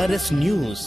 TRS news.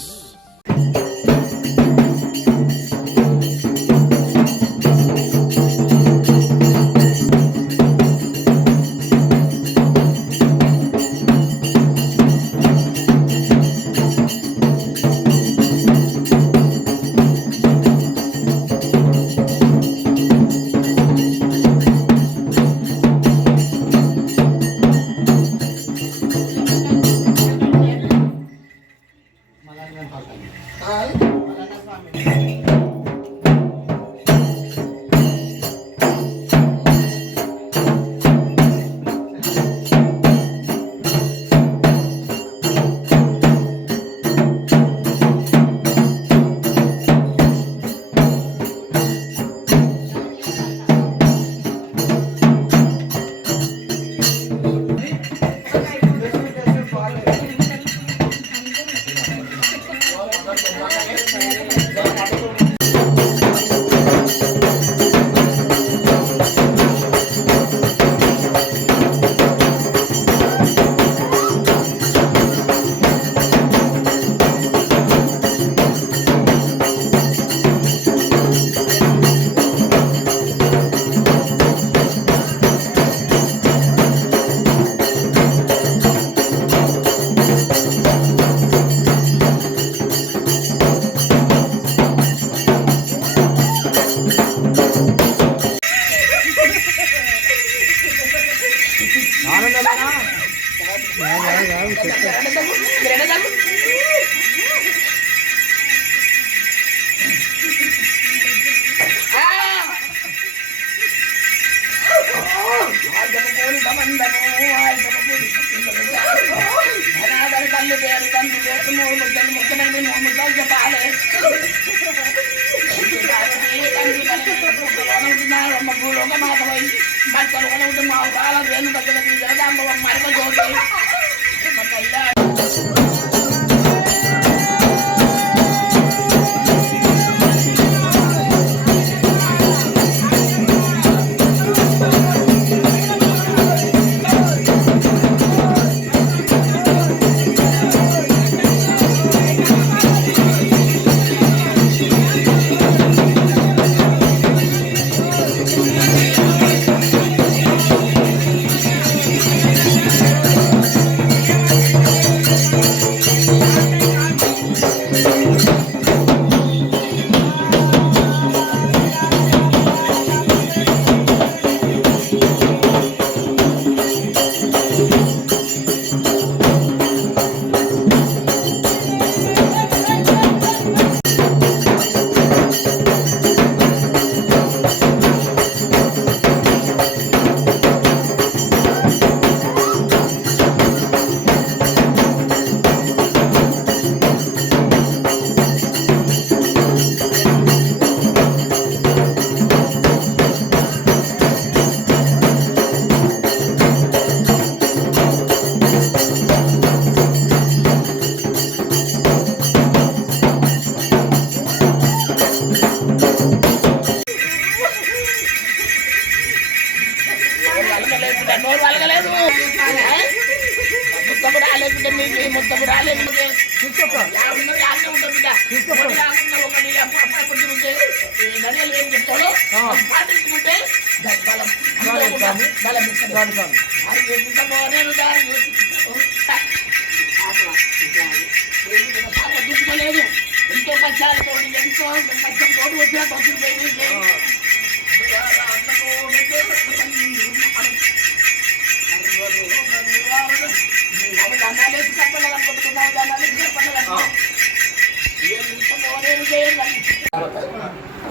ఎంతో కష్టాలతో ఎంతో కష్టంతో వచ్చిన పక్షులు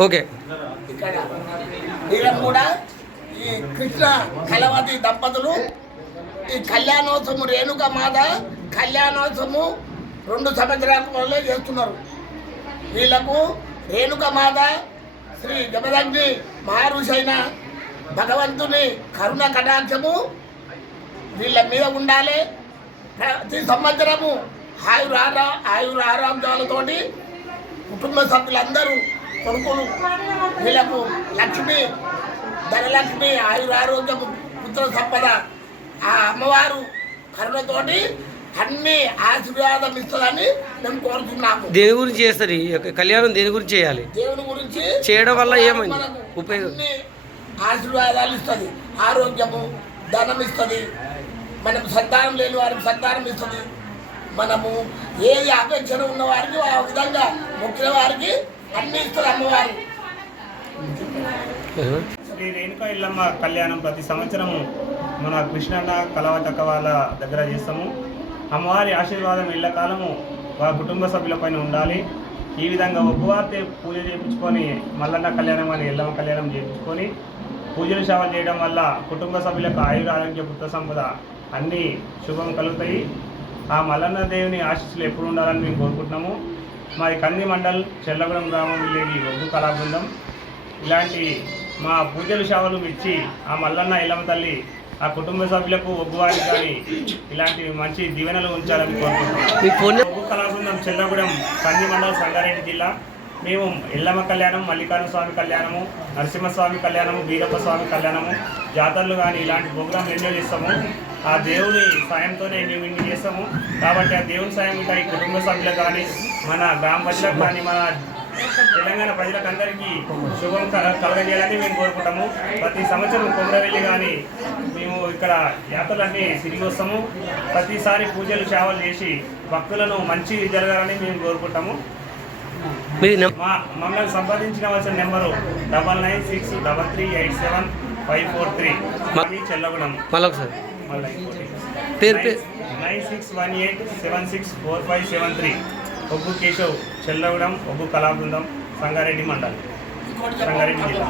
ఓకే. ఇక్కడ వీళ్ళకు కూడా ఈ కృష్ణ కలవతి దంపతులు ఈ కళ్యాణోత్సవం రేణుక మాత కళ్యాణోత్సవము 2 సంవత్సరాల వల్ల చేస్తున్నారు. వీళ్ళకు రేణుక మాత శ్రీ జమదగ్ని మహారుషైన భగవంతుని కరుణ కటాక్షము వీళ్ళ మీద ఉండాలి. ప్రతి సంవత్సరము ఆయురారోగ్యాలతోటి కుటుంబ సభ్యులందరూ కొడుకులు వీళ్ళకు లక్ష్మి ధనలక్ష్మి ఆయురారోగ్యము పుత్ర సంపద ఆ అమ్మవారు కరుణతోటి అన్ని ఆశీర్వాదం ఇస్తుందని మేము కోరుతున్నాము. దేని గురించి చేస్తారు ఈ యొక్క కళ్యాణం? దేని గురించి చేయాలి? దేవుని గురించి చేయడం వల్ల ఏమైంది ఉపయోగం? అన్ని ఆశీర్వాదాలు ఇస్తుంది. ఆరోగ్యము, ధనం ఇస్తుంది. మనం సంతానం లేని వారికి సంతానం ఇస్తుంది. మనము ఏది అపేక్షణ ఉన్న వారికి ఆ విధంగా మొక్కిన వారికి అన్ని ఇస్తుంది అమ్మవారు. శ్రీ రేణుకా ఇల్లమ్మ కళ్యాణం ప్రతి సంవత్సరము మన కృష్ణన్న కలవటక్క వాళ్ళ దగ్గర చేస్తాము. అమ్మవారి ఆశీర్వాదం ఎల్లకాలము వారి కుటుంబ సభ్యులపైన ఉండాలి. ఈ విధంగా ఒక్కవారితే పూజ చేయించుకొని మల్లన్న కళ్యాణం అని ఎల్లమ్మ కళ్యాణం చేయించుకొని పూజలు సేవలు చేయడం వల్ల కుటుంబ సభ్యులకు ఆయుర ఆరోగ్య పుత్ర సంపద అన్నీ శుభం కలుగుతాయి. ఆ మల్లన్న దేవుని ఆశీస్సులు ఎప్పుడు ఉండాలని మేము కోరుకుంటున్నాము. మాది కంది మండల్ చెల్లగూడెం గ్రామం విలేజ్ ఒగ్గు కళాబృందం. ఇలాంటి మా పూజలు సేవలు ఇచ్చి ఆ మల్లన్న ఎల్లమ్మ తల్లి ఆ కుటుంబ సభ్యులకు ఒగ్గువారికి కానీ ఇలాంటి మంచి దీవెనలు ఉంచాలని కోరుకుంటున్నాం. ఒగ్గు కళాబృందం చెల్లగూడెం కంది మండల్ సంగారెడ్డి జిల్లా. మేము ఎల్లమ్మ కళ్యాణం, మల్లికార్జున స్వామి కళ్యాణము, నరసింహస్వామి కళ్యాణము, వీరప్ప స్వామి కళ్యాణము, జాతరలు కానీ ఇలాంటి ప్రోగ్రాంలు ఎన్నో చేస్తాము. ఆ దేవుని సాయంతోనే మేము ఇన్ని చేస్తాము. కాబట్టి ఆ దేవుని సాయం ఇంకా ఈ కుటుంబ సభ్యులకు కానీ మన గ్రామ ప్రజలకు కానీ మన తెలంగాణ ప్రజలకు అందరికీ శుభం కలగజేయాలని మేము కోరుకుంటాము. ప్రతి సంవత్సరం కొమరవెల్లి కానీ మేము ఇక్కడ యాత్రలన్నీ తిరిగి వస్తాము. ప్రతిసారి పూజలు సేవలు చేసి భక్తులను మంచి జరగాలని మేము కోరుకుంటాము. మమ్మల్ని సంపాదించవలసిన నెంబరు 9963387543 చెల్లగూడెం. మళ్ళీ 9618764573 ఒగ్గు కేశవ్ చెల్లగూడెం ఒగ్గు కళాబృందం సంగారెడ్డి మండల్ సంగారెడ్డి జిల్లా.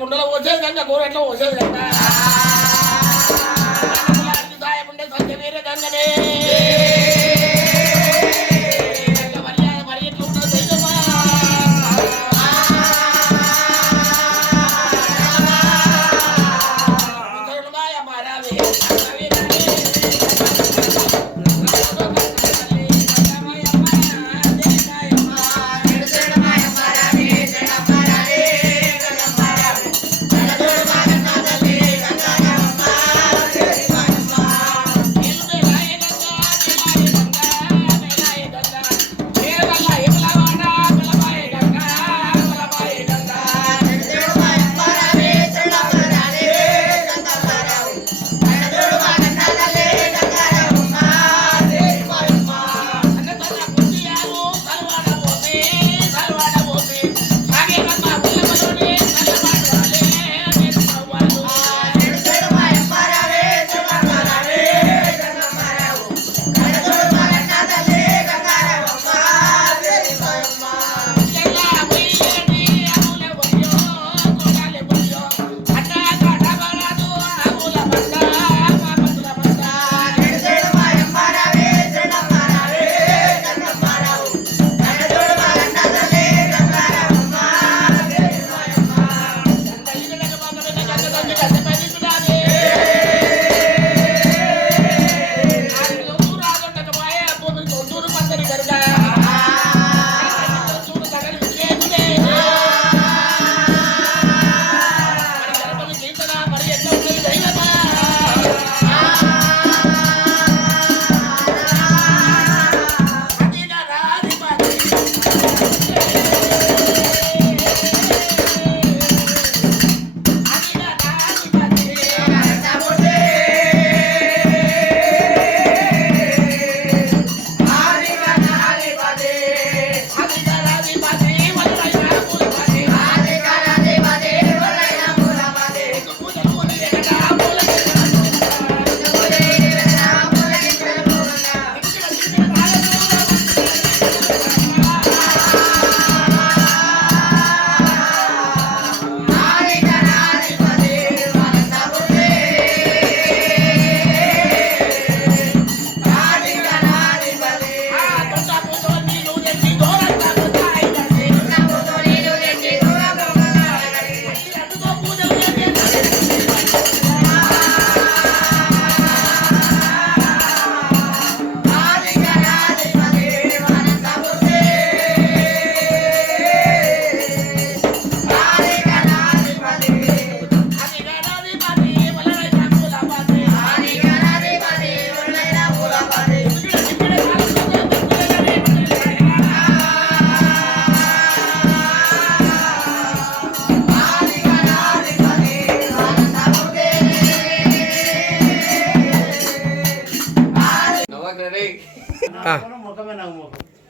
గుండెలో పోసేది గంగ, కూరట్లో పోసేది గంగ, సాయం ఉండే సంఖ్య వేరే గంగనే. మరి ఎట్లా ఉంటుంది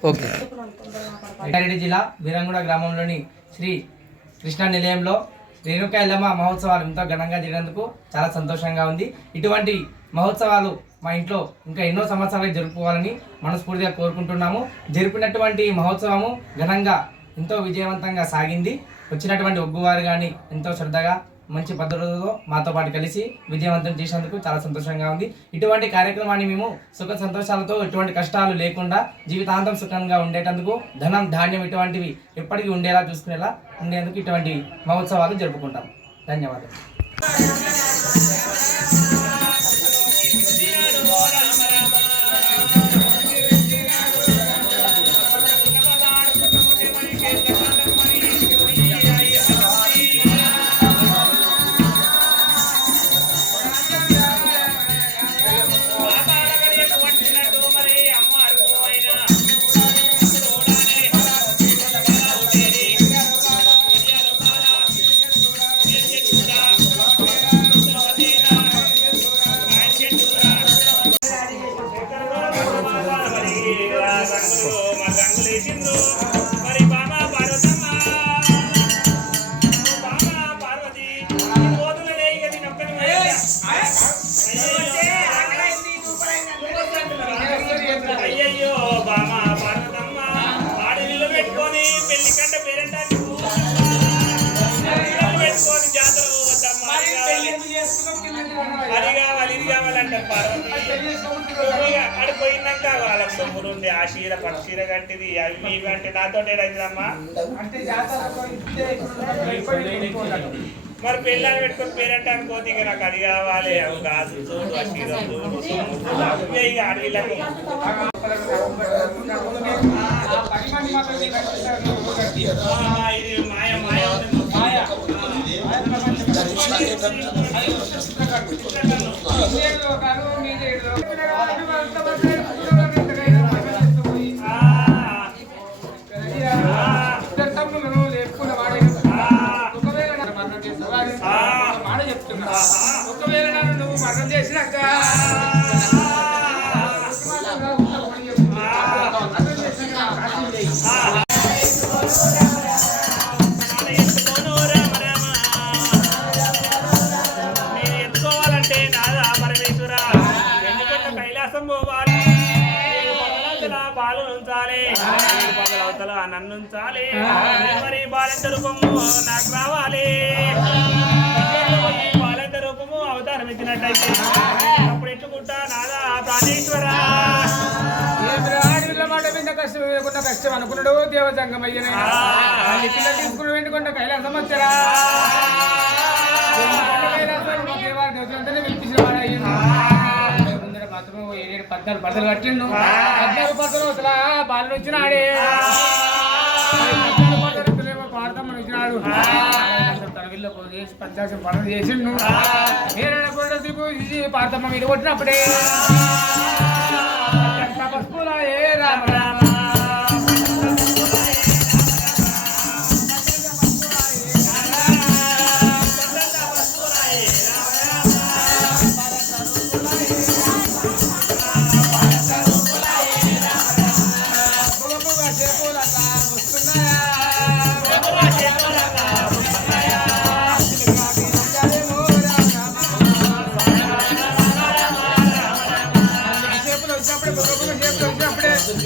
ఓకే. రంగారెడ్డి జిల్లా వీరంగూడ గ్రామంలోని శ్రీ కృష్ణ నిలయంలో రేణుకా ఎల్లమ్మ మహోత్సవాలు ఎంతో ఘనంగా జరిగినందుకు చాలా సంతోషంగా ఉంది. ఇటువంటి మహోత్సవాలు మా ఇంట్లో ఇంకా ఎన్నో సంవత్సరాలు జరుపుకోవాలని మనస్ఫూర్తిగా కోరుకుంటున్నాము. జరిపినటువంటి మహోత్సవము ఘనంగా ఎంతో విజయవంతంగా సాగింది. వచ్చినటువంటి ఒగ్గువారు కానీ ఎంతో శ్రద్ధగా మంచి పద్ధతులతో మాతో పాటు కలిసి విజయవంతం చేసినందుకు చాలా సంతోషంగా ఉంది. ఇటువంటి కార్యక్రమాన్ని మేము సుఖ సంతోషాలతో ఎటువంటి కష్టాలు లేకుండా జీవితాంతం సుఖంగా ఉండేటందుకు ధనం ధాన్యం ఇటువంటివి ఎప్పటికీ ఉండేలా చూసుకునేలా ఉండేందుకు ఇటువంటి మహోత్సవాలు జరుపుకుంటాం. ధన్యవాదాలు. అయ్యయ్యో బామ పార్వతమ్మ ఆడవిల్లు పెట్టుకొని పెళ్లి కంట పేరెంటాన్ని పెట్టుకొని జాతర పోవద్దమ్మా. అది కావాలంటే పార్వతి అడిపోయినాక వాళ్ళ సొమ్ములు ఉండే ఆ చీర పట్టు చీర కట్టిది అవి ఇవి అంటే నాతో ఏదమ్మా. మరి పెళ్ళాన్ని పెట్టుకొని పేరెంట్ అనుకోతే ఇక నాకు అది కావాలి అవి కాదు చూడు ఆ చీర చూడు అవే ఇక అడవిలకు ఇది మాయ మాయ మాయ ఒకవేళ నన్ను నువ్వు మరణం చేసినాక ఎత్తుకోవాలంటే నాదా పరమేశ్వర కైలాసం పోవాలి బాలు ఉంచాలి అవతల నన్ను ఉంచాలి మరి బాలంత రూపము నాకు రావాలి బాలంత రూపము అవతారం ఇచ్చినట్టయితే అప్పుడు ఎట్టుకుంటా నాదా ప్రాణేశ్వర మాట మీద కష్టం లేకుండా కష్టం అనుకున్నాడు దేవజంగం అయ్యనే పిల్లలు తీసుకుని వెంటుకుంటా కైలాసం వచ్చారా దేవతలంతా వినిపించిన వాడు అయ్యింది. ముందర మాత్రం 14 బట్టలు కట్టిండు 14 బట్టలు అసలు బాలు వచ్చినాడే పాడతామని వచ్చినాడు తనవిల్లో చేసి పంచాక్షం పనులు చేసిండు పాడతమ్మ మీద కొట్టినప్పుడే పసుపులా ఏ రామ రామ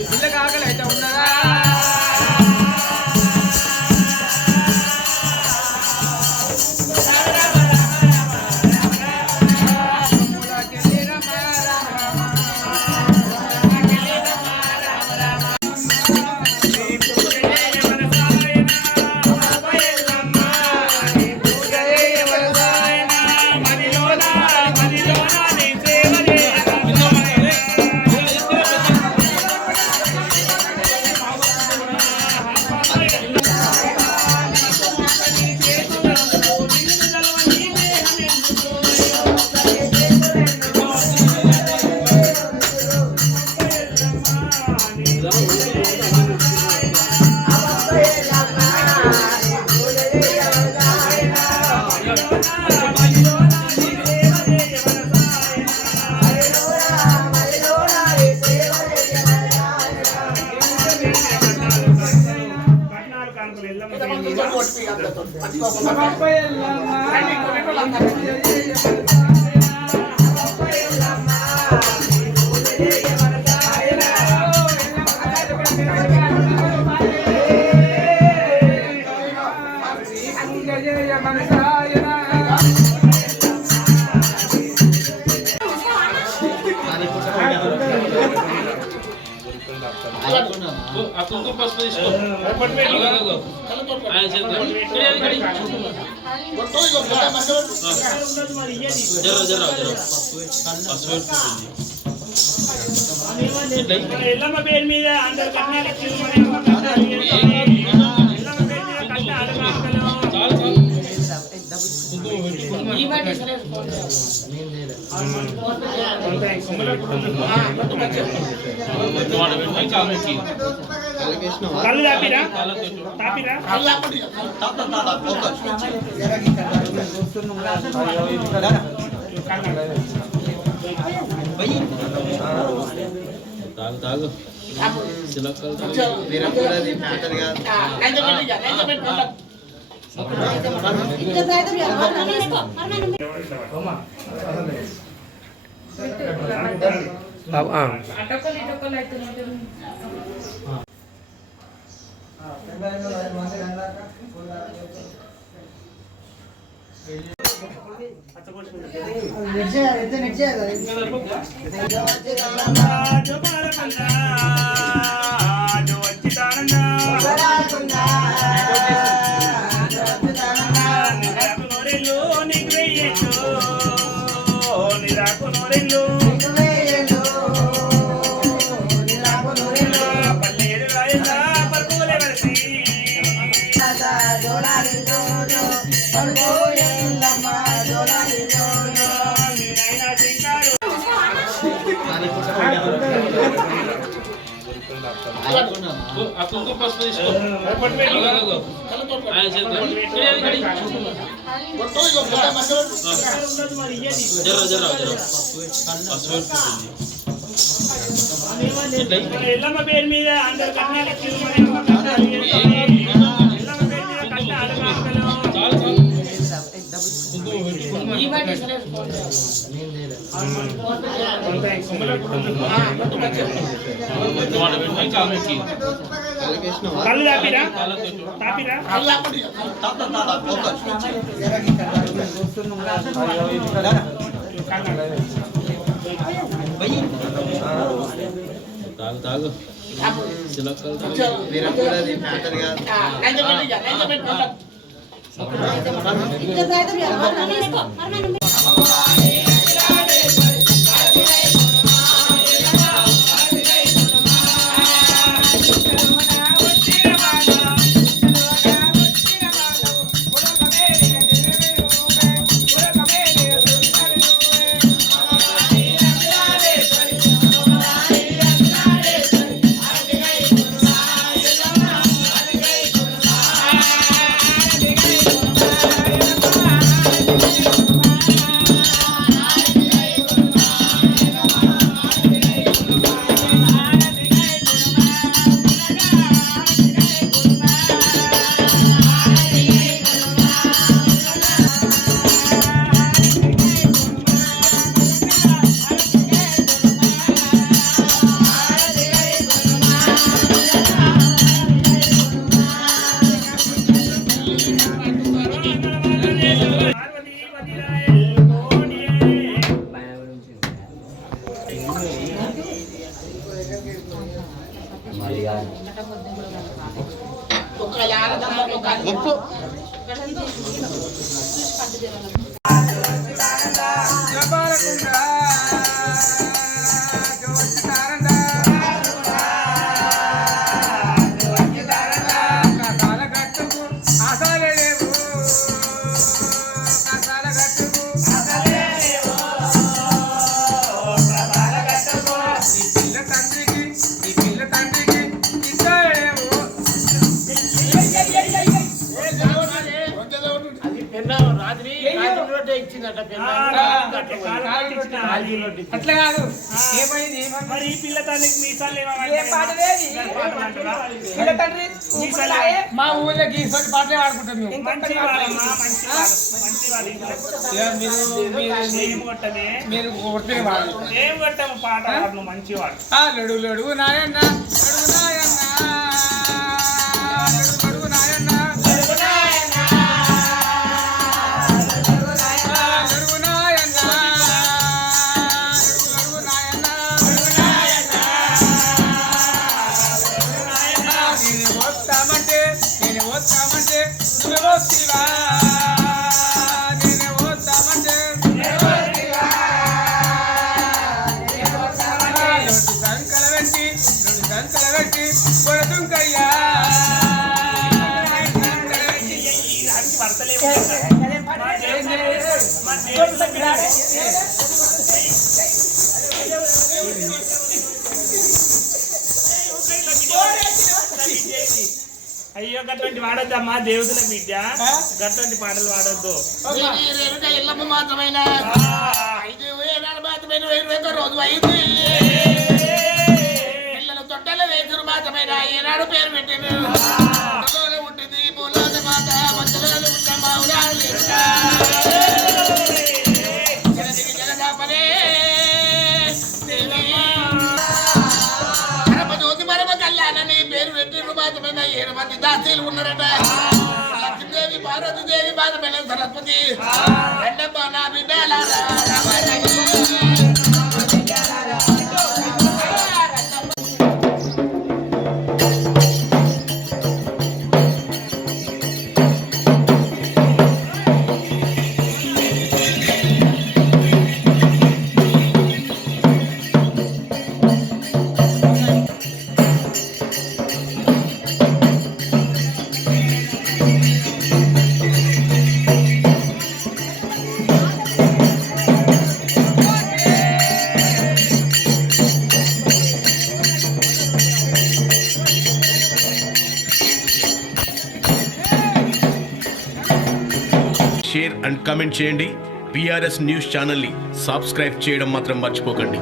ఇళ్ళ కాక కుంకుమ పసుపు తీసుకో ఆయన చేతిలో జర పసుపు పెట్టుకుంటుంది ఎల్లమ్మ పేరు మీద అందరు కట్నాలు కళ్ళు తాపిరా తాపిరా తాగు చిలకలు కుంకుమ పసుపు తీసుకో ఆయన చేతిలో జర పసుపు పెట్టుకుంటుంది ఎల్లమ్మ పేరు మీద అందరు కట్నాలు కళ్ళు తాపిరా తాపిరా తాగు చిలకలు అట్లా కాదు ఏమైంది మరి ఈ పిల్ల తండ్రికి మీసాలు మా ఊళ్ళకి ఇటువంటి పాటలే వాడుకుంటాం మేము మీరు కొట్టే వాడు ఏం కొట్టాము పాట మంచి వాడు లడు లడు నాయన్న లడు నాయన్న లడు నాయన్న అయ్యో గట్లాంటి వాడొద్దమ్మా, దేవుతుల బిడ్డ గట్లాంటి పాటలు వాడొద్దు. ఇళ్ళమ్మ మాత్రమైన 5 మాత్రమైన 20 రోజు అయింది. పిల్లలు తొట్టెలు వేసురు మాత్రమైన ఏనాడు పేరు పెట్టింది. ఉంటుంది పూలోద మాత మధ్యలో ఉంటా జ్యోతి మరమ కళ్యాణని పేరు పెట్టిన మాత్రమైన 7 మంది దాసీలు ఉన్నారట. లక్ష్మీదేవి పార్వతీదేవి మాత్రమైన సరస్వతి రెండమ్మ నా బిడ్డలారా షేర్ అండ్ కమెంట్ చేయండి. PRS న్యూస్ ఛానల్ని సబ్స్క్రైబ్ చేయడం మాత్రం మర్చిపోకండి.